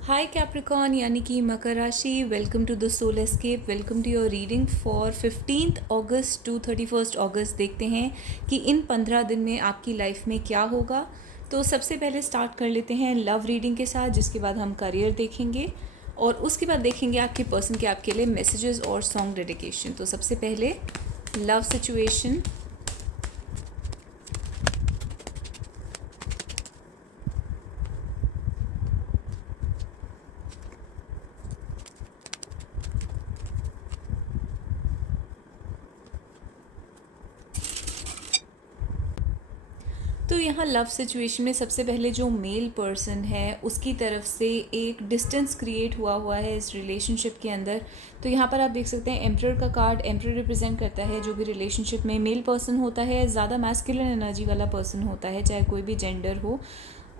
हाय Capricorn यानी कि मकर राशि, welcome to the soul escape. Welcome to your reading for 15th August to 31st August. देखते हैं कि इन 15 दिन में आपकी लाइफ में क्या होगा। तो सबसे पहले स्टार्ट कर लेते हैं लव रीडिंग के साथ, जिसके बाद हम करियर देखेंगे और उसके बाद देखेंगे आपके पर्सन के आपके लिए मैसेजेस और सॉन्ग डेडिकेशन। तो सबसे पहले लव सिचुएशन। तो यहाँ लव सिचुएशन में सबसे पहले जो मेल पर्सन है उसकी तरफ से एक डिस्टेंस क्रिएट हुआ है इस रिलेशनशिप के अंदर। तो यहाँ पर आप देख सकते हैं एम्परर का कार्ड। एम्परर रिप्रेजेंट करता है जो भी रिलेशनशिप में मेल पर्सन होता है, ज़्यादा मैस्कुलिन एनर्जी वाला पर्सन होता है, चाहे कोई भी जेंडर हो।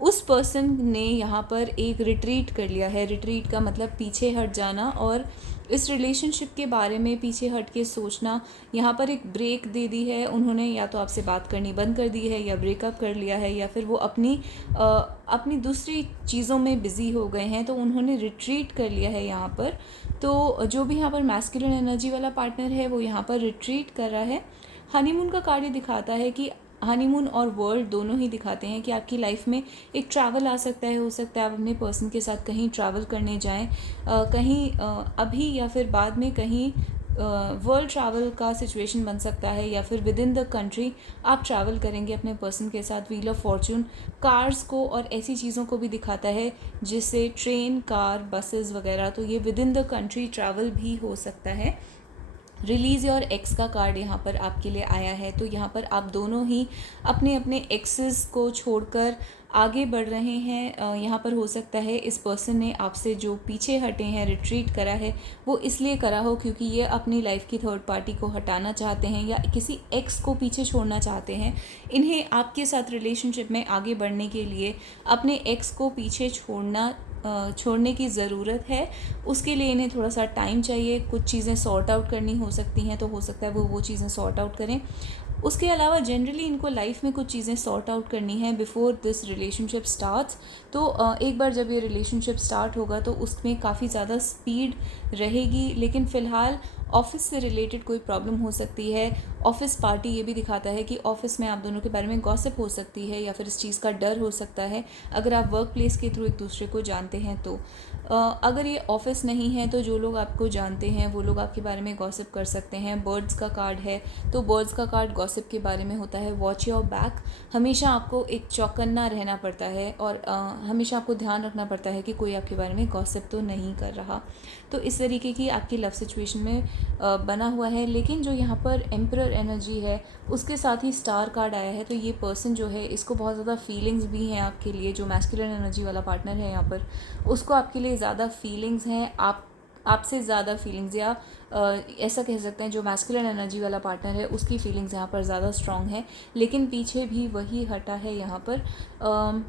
उस पर्सन ने यहाँ पर एक रिट्रीट कर लिया है। रिट्रीट का मतलब पीछे हट जाना, और इस रिलेशनशिप के बारे में पीछे हट के सोचना। यहाँ पर एक ब्रेक दे दी है उन्होंने, या तो आपसे बात करनी बंद कर दी है, या ब्रेकअप कर लिया है, या फिर वो अपनी दूसरी चीज़ों में बिज़ी हो गए हैं, तो उन्होंने रिट्रीट कर लिया है यहाँ पर। तो जो भी यहाँ पर मैस्कुलिन एनर्जी वाला पार्टनर है वो यहाँ पर रिट्रीट कर रहा है। हनीमून का कार्ड दिखाता है कि हनीमून और वर्ल्ड दोनों ही दिखाते हैं कि आपकी लाइफ में एक ट्रैवल आ सकता है। हो सकता है आप अपने पर्सन के साथ कहीं ट्रैवल करने जाएं, कहीं अभी या फिर बाद में कहीं वर्ल्ड ट्रैवल का सिचुएशन बन सकता है, या फिर विद इन द कंट्री आप ट्रैवल करेंगे अपने पर्सन के साथ। व्हील ऑफ फॉर्चून कार्स को और ऐसी चीज़ों को भी दिखाता है, जिससे ट्रेन, कार, बसेस वगैरह। तो ये with in the country travel भी हो सकता है। रिलीज़ योर एक्स का कार्ड यहाँ पर आपके लिए आया है। तो यहाँ पर आप दोनों ही अपने अपने एक्सेस को छोड़कर आगे बढ़ रहे हैं। यहाँ पर हो सकता है इस पर्सन ने आपसे जो पीछे हटे हैं, रिट्रीट करा है, वो इसलिए करा हो क्योंकि ये अपनी लाइफ की थर्ड पार्टी को हटाना चाहते हैं या किसी एक्स को पीछे छोड़ना चाहते हैं। इन्हें आपके साथ रिलेशनशिप में आगे बढ़ने के लिए अपने एक्स को पीछे छोड़ने की ज़रूरत है। उसके लिए इन्हें थोड़ा सा टाइम चाहिए, कुछ चीज़ें सॉर्ट आउट करनी हो सकती हैं, तो हो सकता है वो चीज़ें सॉर्ट आउट करें। उसके अलावा जनरली इनको लाइफ में कुछ चीज़ें सॉर्ट आउट करनी है बिफोर दिस रिलेशनशिप स्टार्ट्स। तो एक बार जब ये रिलेशनशिप स्टार्ट होगा तो उसमें काफ़ी ज़्यादा स्पीड रहेगी, लेकिन फ़िलहाल ऑफिस से रिलेटेड कोई प्रॉब्लम हो सकती है। ऑफिस पार्टी ये भी दिखाता है कि ऑफिस में आप दोनों के बारे में गॉसिप हो सकती है, या फिर इस चीज़ का डर हो सकता है अगर आप वर्क प्लेस के थ्रू एक दूसरे को जानते हैं तो। अगर ये ऑफिस नहीं है तो जो लोग आपको जानते हैं वो लोग आपके बारे में गॉसिप कर सकते हैं। बर्ड्स का कार्ड है, तो बर्ड्स का कार्ड गॉसिप के बारे में होता है। Watch your back. हमेशा आपको एक चौकन्ना रहना पड़ता है, और हमेशा आपको ध्यान रखना पड़ता है कि कोई आपके बारे में गॉसिप तो नहीं कर रहा। तो इस तरीके की आपकी लव सिचुएशन में बना हुआ है। लेकिन जो यहाँ पर एम्परर एनर्जी है उसके साथ ही स्टार कार्ड आया है। तो ये पर्सन जो है इसको बहुत ज़्यादा फीलिंग्स भी हैं आपके लिए। जो मैस्कुलिन एनर्जी वाला पार्टनर है यहाँ पर, उसको आपके लिए ज़्यादा फीलिंग्स हैं, आपसे ज़्यादा फीलिंग्स, या ऐसा कह सकते हैं जो मैस्कुलिन एनर्जी वाला पार्टनर है उसकी फीलिंग्स यहाँ पर ज़्यादा स्ट्रॉन्ग है। लेकिन पीछे भी वही हटा है यहाँ पर।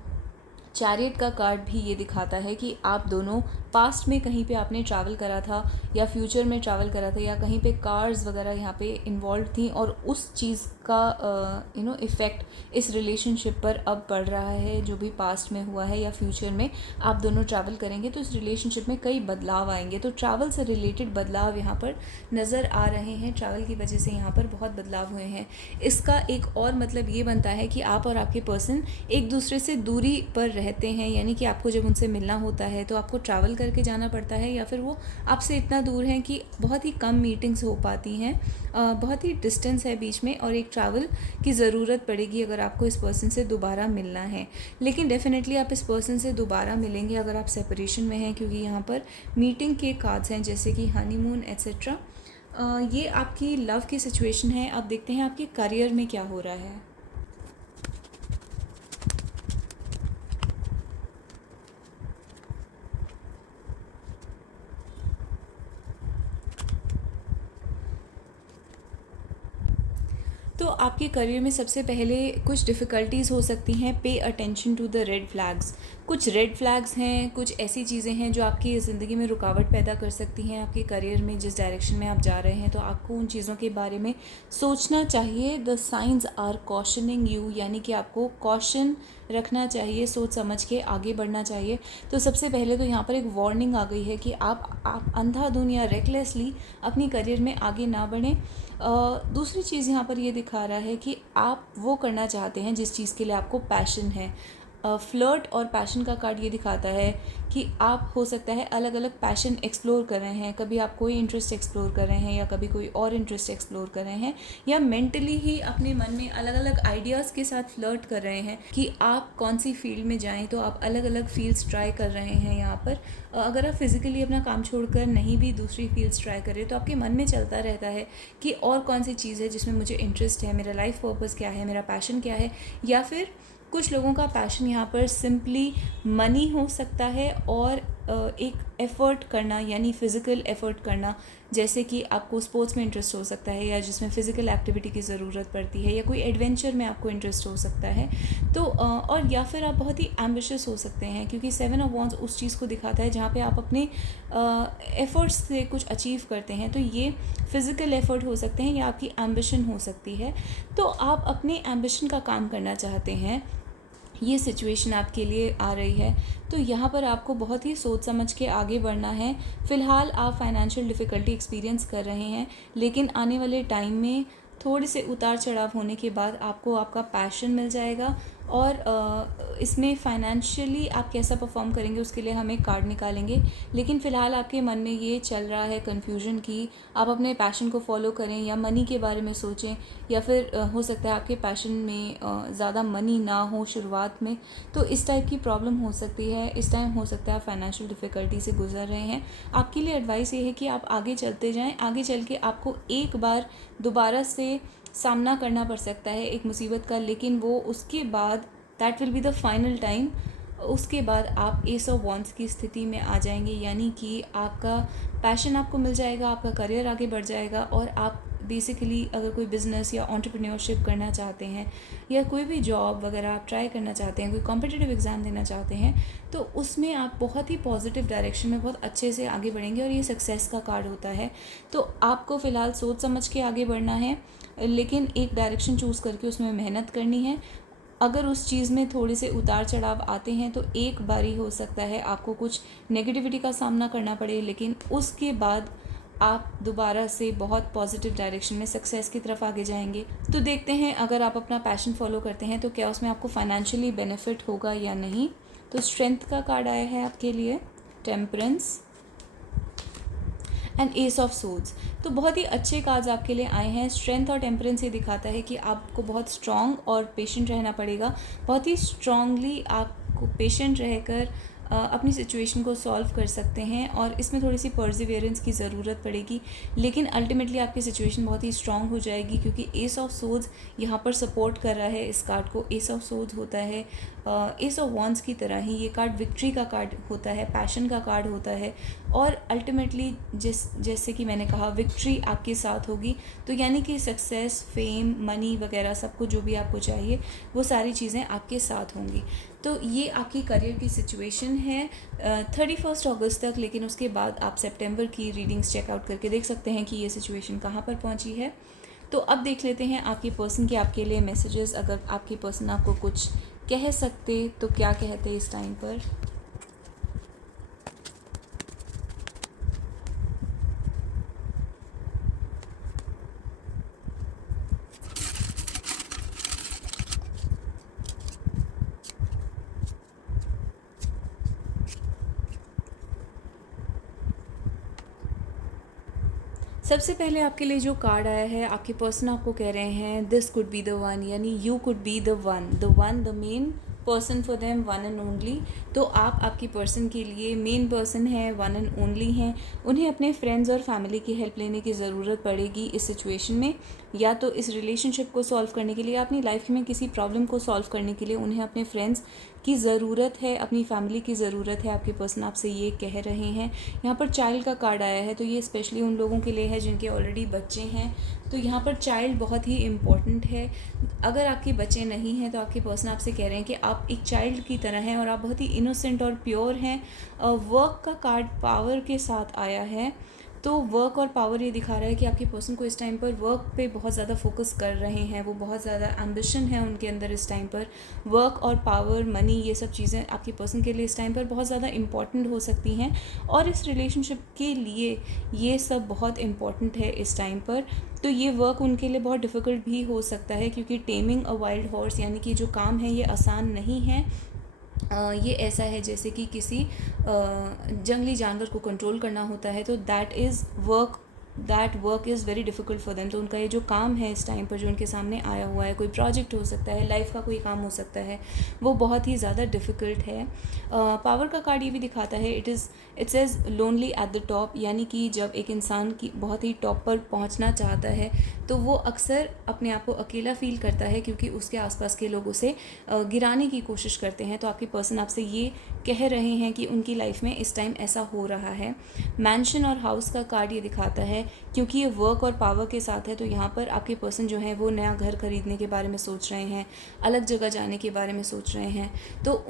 चैरियट का कार्ड भी ये दिखाता है कि आप दोनों पास्ट में कहीं पे आपने ट्रैवल करा था, या फ्यूचर में ट्रैवल करा था, या कहीं पे कार्स वगैरह यहाँ पे इन्वॉल्व थी, और उस चीज़ का इफ़ेक्ट इस रिलेशनशिप पर अब पड़ रहा है। जो भी पास्ट में हुआ है या फ्यूचर में आप दोनों ट्रैवल करेंगे तो इस रिलेशनशिप में कई बदलाव आएंगे। तो ट्रैवल से रिलेटेड बदलाव यहाँ पर नज़र आ रहे हैं। ट्रैवल की वजह से यहाँ पर बहुत बदलाव हुए हैं। इसका एक और मतलब ये बनता है कि आप और आपके पर्सन एक दूसरे से दूरी पर रहते हैं, यानी कि आपको जब उनसे मिलना होता है तो आपको ट्रैवल करके जाना पड़ता है, या फिर वो आपसे इतना दूर हैं कि बहुत ही कम मीटिंग्स हो पाती हैं, बहुत ही डिस्टेंस है बीच में, और एक ट्रैवल की ज़रूरत पड़ेगी अगर आपको इस पर्सन से दोबारा मिलना है। लेकिन डेफिनेटली आप इस पर्सन से दोबारा मिलेंगे अगर आप सेपरेशन में हैं, क्योंकि यहाँ पर मीटिंग के कार्ड्स हैं जैसे कि हनीमून एट्सेट्रा। ये आपकी लव की सिचुएशन है। अब देखते हैं आपके करियर में क्या हो रहा है। तो आपके करियर में सबसे पहले कुछ डिफ़िकल्टीज़ हो सकती हैं। Pay attention to the red flags. कुछ रेड फ्लैग्स हैं, कुछ ऐसी चीज़ें हैं जो आपकी ज़िंदगी में रुकावट पैदा कर सकती हैं आपके करियर में, जिस डायरेक्शन में आप जा रहे हैं। तो आपको उन चीज़ों के बारे में सोचना चाहिए। The signs are cautioning you, यानी कि आपको कॉशन रखना चाहिए, सोच समझ के आगे बढ़ना चाहिए। तो सबसे पहले तो यहाँ पर एक वार्निंग आ गई है कि आप अंधाधुन या रेकलेसली अपनी करियर में आगे ना बढ़ें। दूसरी चीज़ यहाँ पर ये दिखा रहा है कि आप वो करना चाहते हैं जिस चीज़ के लिए आपको पैशन है। फ्लर्ट और पैशन का कार्ड ये दिखाता है कि आप हो सकता है अलग अलग पैशन एक्सप्लोर कर रहे हैं। कभी आप कोई इंटरेस्ट एक्सप्लोर कर रहे हैं या कभी कोई और इंटरेस्ट एक्सप्लोर कर रहे हैं, या मेंटली ही अपने मन में अलग अलग आइडियाज़ के साथ फ्लर्ट कर रहे हैं कि आप कौन सी फील्ड में जाएं। तो आप अलग अलग फील्ड्स ट्राई कर रहे हैं यहाँ पर। अगर आप फिज़िकली अपना काम छोड़कर नहीं भी दूसरी फील्ड्स ट्राई कर रहे तो आपके मन में चलता रहता है कि और कौन सी चीज़ है जिसमें मुझे इंटरेस्ट है, मेरा लाइफ पर्पस क्या है, मेरा पैशन क्या है। या फिर कुछ लोगों का पैशन यहाँ पर सिंपली मनी हो सकता है और एक एफ़र्ट करना, यानी फ़िज़िकल एफ़र्ट करना, जैसे कि आपको स्पोर्ट्स में इंटरेस्ट हो सकता है या जिसमें फ़िज़िकल एक्टिविटी की ज़रूरत पड़ती है, या कोई एडवेंचर में आपको इंटरेस्ट हो सकता है। तो और या फिर आप बहुत ही एम्बिशियस हो सकते हैं, क्योंकि 7 ऑफ वॉन्ड्स उस चीज़ को दिखाता है जहाँ पे आप अपने एफ़र्ट्स से कुछ अचीव करते हैं। तो ये फ़िज़िकल एफ़र्ट हो सकते हैं या आपकी एम्बिशन हो सकती है। तो आप अपने एम्बिशन का काम करना चाहते हैं, ये सिचुएशन आपके लिए आ रही है। तो यहाँ पर आपको बहुत ही सोच समझ के आगे बढ़ना है। फ़िलहाल आप फाइनेंशियल डिफ़िकल्टी एक्सपीरियंस कर रहे हैं, लेकिन आने वाले टाइम में थोड़े से उतार चढ़ाव होने के बाद आपको आपका पैशन मिल जाएगा। और इसमें फ़ाइनेंशियली आप कैसा परफॉर्म करेंगे उसके लिए हम एक कार्ड निकालेंगे। लेकिन फ़िलहाल आपके मन में ये चल रहा है कन्फ्यूजन कि आप अपने पैशन को फॉलो करें या मनी के बारे में सोचें, या फिर हो सकता है आपके पैशन में ज़्यादा मनी ना हो शुरुआत में। तो इस टाइप की प्रॉब्लम हो सकती है। इस टाइम हो सकता है आप फाइनेंशियल डिफ़िकल्टी से गुजर रहे हैं। आपके लिए एडवाइस ये है कि आप आगे चलते जाएँ। आगे चल के आपको एक बार दोबारा से सामना करना पड़ सकता है एक मुसीबत का, लेकिन वो उसके बाद that will be the final time. उसके बाद आप एस ऑफ वॉन्ड्स की स्थिति में आ जाएंगे, यानी कि आपका पैशन आपको मिल जाएगा, आपका करियर आगे बढ़ जाएगा। और आप बेसिकली अगर कोई बिज़नेस या एंटरप्रेन्योरशिप करना चाहते हैं या कोई भी जॉब वगैरह आप ट्राई करना चाहते हैं, कोई कॉम्पिटिटिव एग्ज़ाम देना चाहते हैं, तो उसमें आप बहुत ही पॉजिटिव डायरेक्शन में बहुत अच्छे से आगे बढ़ेंगे। और ये सक्सेस का कार्ड होता है। तो आपको फ़िलहाल सोच समझ के आगे बढ़ना है, लेकिन एक डायरेक्शन चूज़ करके उसमें मेहनत करनी है। अगर उस चीज़ में थोड़े से उतार चढ़ाव आते हैं तो एक बारी हो सकता है आपको कुछ नेगेटिविटी का सामना करना पड़े, लेकिन उसके बाद आप दोबारा से बहुत पॉजिटिव डायरेक्शन में सक्सेस की तरफ आगे जाएंगे। तो देखते हैं अगर आप अपना पैशन फॉलो करते हैं तो क्या उसमें आपको फाइनेंशियली बेनिफिट होगा या नहीं। तो स्ट्रेंथ का कार्ड आया है आपके लिए, temperance and S of swords. तो बहुत ही अच्छे कार्ड्स आपके लिए आए हैं। स्ट्रेंथ और टेम्परेंस ये दिखाता है कि आपको बहुत स्ट्रॉन्ग और पेशेंट रहना पड़ेगा। बहुत ही स्ट्रॉन्गली आपको पेशेंट रहकर अपनी सिचुएशन को सॉल्व कर सकते हैं, और इसमें थोड़ी सी पर्सिवियरेंस की ज़रूरत पड़ेगी, लेकिन अल्टीमेटली आपकी सिचुएशन बहुत ही स्ट्रॉन्ग हो जाएगी, क्योंकि एस ऑफ सोड्स यहाँ पर सपोर्ट कर रहा है इस कार्ड को। एस ऑफ सोड्स होता है एस ऑफ वॉन्ड्स की तरह ही ये कार्ड विक्ट्री का कार्ड होता है, पैशन का कार्ड होता है। और अल्टीमेटली जैसे कि मैंने कहा, विक्ट्री आपके साथ होगी। तो यानी कि सक्सेस, फेम, मनी वगैरह सब कुछ जो भी आपको चाहिए वो सारी चीज़ें आपके साथ होंगी। तो ये आपकी करियर की सिचुएशन है 31 अगस्त तक। लेकिन उसके बाद आप सितंबर की रीडिंग्स चेकआउट करके देख सकते हैं कि ये सिचुएशन कहाँ पर पहुँची है। तो अब देख लेते हैं आपके पर्सन के आपके लिए मैसेजेस। अगर आपके पर्सन आपको कुछ कह सकते तो क्या कहते इस टाइम पर। सबसे पहले आपके लिए जो कार्ड आया है, आपके पर्सन आपको कह रहे हैं this could be the one, यानी you could be the one, the main person for them, one and only. तो आप आपकी पर्सन के लिए मेन पर्सन है, वन एंड ओनली हैं। उन्हें अपने फ्रेंड्स और फैमिली की हेल्प लेने की ज़रूरत पड़ेगी इस सिचुएशन में। या तो इस रिलेशनशिप को सॉल्व करने के लिए या अपनी लाइफ में किसी प्रॉब्लम को सॉल्व करने के लिए उन्हें अपने फ्रेंड्स की ज़रूरत है, अपनी फैमिली की ज़रूरत है। आपके पर्सन आपसे ये कह रहे हैं। यहाँ पर चाइल्ड का कार्ड आया है, तो ये स्पेशली उन लोगों के लिए है जिनके ऑलरेडी बच्चे हैं। तो यहाँ पर चाइल्ड बहुत ही इम्पॉर्टेंट है। अगर आपके बच्चे नहीं हैं तो आपके पर्सन आपसे कह रहे हैं कि आप एक चाइल्ड की तरह हैं और आप बहुत ही इनोसेंट और प्योर हैं। वर्क का कार्ड पावर के साथ आया है, तो वर्क और पावर ये दिखा रहा है कि आपके पर्सन को इस टाइम पर वर्क पे बहुत ज़्यादा फोकस कर रहे हैं। वो बहुत ज़्यादा एम्बिशन है उनके अंदर इस टाइम पर। वर्क और पावर, मनी, ये सब चीज़ें आपके पर्सन के लिए इस टाइम पर बहुत ज़्यादा इम्पॉर्टेंट हो सकती हैं और इस रिलेशनशिप के लिए ये सब बहुत इम्पॉर्टेंट है इस टाइम पर। तो ये वर्क उनके लिए बहुत डिफ़िकल्ट भी हो सकता है, क्योंकि टेमिंग अ वाइल्ड हॉर्स यानी कि जो काम है ये आसान नहीं है। ये ऐसा है जैसे कि किसी जंगली जानवर को कंट्रोल करना होता है, तो that work is very difficult for them. तो उनका ये जो काम है इस टाइम पर जो उनके सामने आया हुआ है, कोई प्रोजेक्ट हो सकता है, लाइफ का कोई काम हो सकता है, वो बहुत ही ज़्यादा डिफ़िकल्ट है। पावर का कार्ड ये भी दिखाता है it says lonely at the top, यानी कि जब एक इंसान की बहुत ही टॉप पर पहुंचना चाहता है तो वो अक्सर अपने आप को अकेला फील करता है, क्योंकि उसके आसपास के लोग उसे गिराने की कोशिश करते हैं। तो आपके पर्सन आपसे ये कह रहे हैं कि उनकी लाइफ में इस टाइम ऐसा हो रहा है। मैंशन और हाउस का कार्ड ये दिखाता है, क्योंकि ये वर्क और पावर के साथ है, तो यहाँ पर आपके पर्सन जो है वो नया घर खरीदने के बारे में सोच रहे हैं, अलग जगह जाने के बारे में सोच रहे हैं। तो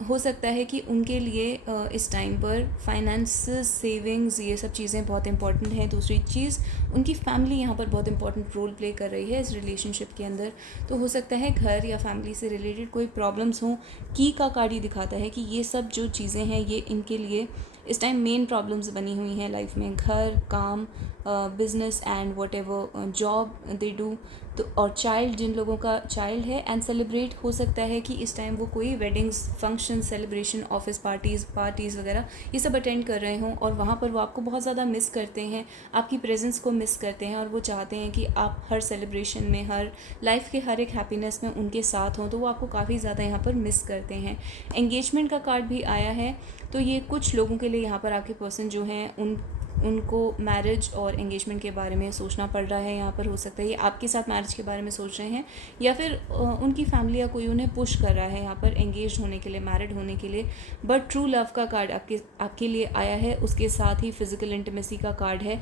हो सकता है कि उनके लिए इस टाइम पर फाइनेंस, सेविंग्स, ये सब चीज़ें बहुत इंपॉर्टेंट हैं। दूसरी चीज़, उनकी फैमिली यहाँ पर बहुत इंपॉर्टेंट रोल प्ले कर रही है इस रिलेशनशिप के अंदर। तो हो सकता है घर या फैमिली से रिलेटेड कोई प्रॉब्लम्स हों। की का कार्ड ये दिखाता है कि ये सब जो चीज़ें हैं ये इनके लिए इस टाइम मेन प्रॉब्लम्स बनी हुई हैं लाइफ में। घर, काम, business and what ever job they do. तो और चाइल्ड, जिन लोगों का चाइल्ड है, एंड सेलिब्रेट, हो सकता है कि इस टाइम वो कोई weddings, function, celebration, office parties वगैरह ये सब अटेंड कर रहे हों और वहाँ पर वो आपको बहुत ज़्यादा मिस करते हैं, आपकी प्रेजेंस को मिस करते हैं और वो चाहते हैं कि आप हर सेलिब्रेशन में, हर लाइफ के हर एक हैप्पीनेस में उनके साथ हों। तो वो आपको काफ़ी ज़्यादा यहाँ पर मिस करते हैं। एंगेजमेंट का कार्ड भी आया है, तो ये कुछ लोगों के लिए यहाँ पर आपके पर्सन जो हैं उनको मैरिज और एंगेजमेंट के बारे में सोचना पड़ रहा है। यहाँ पर हो सकता है ये आपके साथ मैरिज के बारे में सोच रहे हैं, या फिर उनकी फैमिली या कोई उन्हें पुश कर रहा है यहाँ पर एंगेज होने के लिए, मैरिड होने के लिए। बट ट्रू लव का कार्ड आपके लिए आया है, उसके साथ ही फिज़िकल इंटीमेसी का कार्ड है।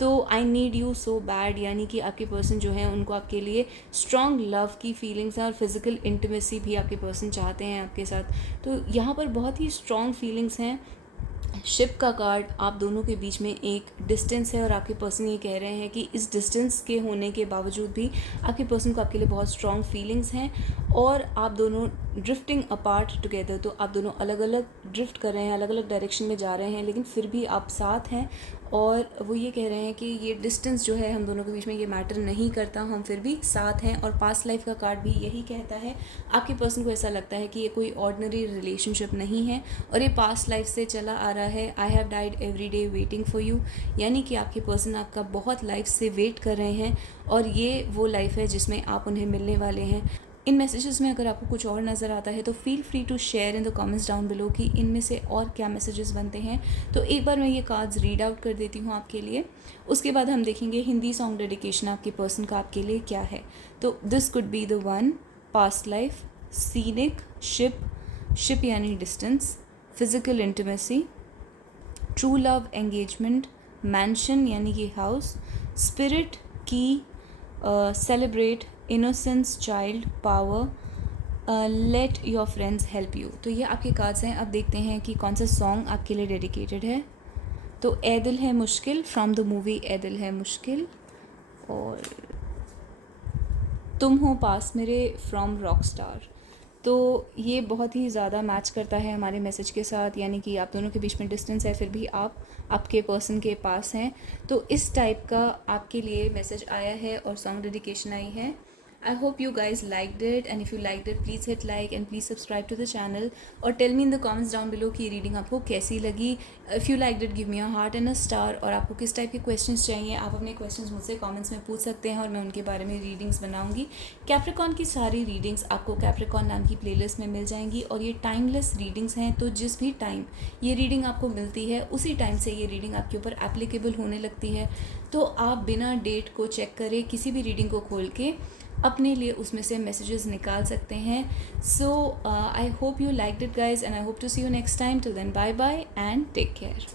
तो I need you so bad, यानी कि आपके पर्सन जो है उनको आपके लिए स्ट्रॉन्ग लव की फीलिंग्स हैं और फिज़िकल इंटीमेसी भी आपके पर्सन चाहते हैं आपके साथ। तो यहाँ पर बहुत ही स्ट्रॉन्ग फीलिंग्स हैं। शिप का कार्ड, आप दोनों के बीच में एक डिस्टेंस है और आपके पर्सन ये कह रहे हैं कि इस डिस्टेंस के होने के बावजूद भी आपके पर्सन को आपके लिए बहुत स्ट्रॉन्ग फीलिंग्स हैं और आप दोनों ड्रिफ्टिंग अपार्ट टुगेदर। तो आप दोनों अलग अलग ड्रिफ्ट कर रहे हैं, अलग अलग डायरेक्शन में जा रहे हैं, लेकिन फिर भी आप साथ हैं। और वो ये कह रहे हैं कि ये डिस्टेंस जो है हम दोनों के बीच में ये मैटर नहीं करता, हम फिर भी साथ हैं। और पास्ट लाइफ का कार्ड भी यही कहता है, आपके पर्सन को ऐसा लगता है कि ये कोई ऑर्डिनरी रिलेशनशिप नहीं है और ये पास्ट लाइफ से चला आ रहा है। I have died every day waiting for you, यानी कि आपके पर्सन आपका बहुत लाइफ से वेट कर रहे हैं और ये वो लाइफ है जिसमें आप उन्हें मिलने वाले हैं। इन मैसेजेस में अगर आपको कुछ और नज़र आता है तो feel free to share in the comments down below कि इनमें से और क्या मैसेजेस बनते हैं। तो एक बार मैं ये कार्ड्स रीड आउट कर देती हूँ आपके लिए, उसके बाद हम देखेंगे हिंदी सॉन्ग डेडिकेशन आपके पर्सन का आपके लिए क्या है। तो this could be the one, past life, scenic, ship यानी distance, physical intimacy, true love, engagement, mansion यानी कि house, spirit, key, celebrate, innocence, child, power, let your friends help you. तो ये आपके कार्ड्स हैं। अब देखते हैं कि कौन सा सॉन्ग आपके लिए डेडिकेटेड है। तो ए दिल है मुश्किल फ्रॉम द मूवी ए दिल है मुश्किल, और तुम हो पास मेरे फ्रॉम रॉकस्टार। तो ये बहुत ही ज़्यादा मैच करता है हमारे मैसेज के साथ, यानी कि आप दोनों के बीच में डिस्टेंस है फिर भी आप आपके पर्सन के पास हैं। तो इस टाइप का आपके लिए मैसेज आया है और सॉन्ग डेडिकेशन आई है। I hope you guys liked it, and if you liked it, please hit like and please subscribe to the channel, और tell me in the comments down below कि ये reading आपको कैसी लगी. If you liked it, give me a heart and a star. और आपको किस type के questions चाहिए, आप अपने questions मुझसे comments में पूछ सकते हैं और मैं उनके बारे में readings बनाऊंगी. Capricorn की सारी readings आपको Capricorn नाम की playlist में मिल जाएंगी, और ये timeless readings हैं, तो जिस भी टाइम ये reading आपको मिलती है उसी टाइम से ये reading आपके ऊपर applicable होने लगती है. तो आप बिना डेट को चेक करे किसी भी रीडिंग को खोल के अपने लिए उसमें से मैसेजेस निकाल सकते हैं. So I hope you liked it guys, and I hope to see you next time. Till then, bye bye and take care.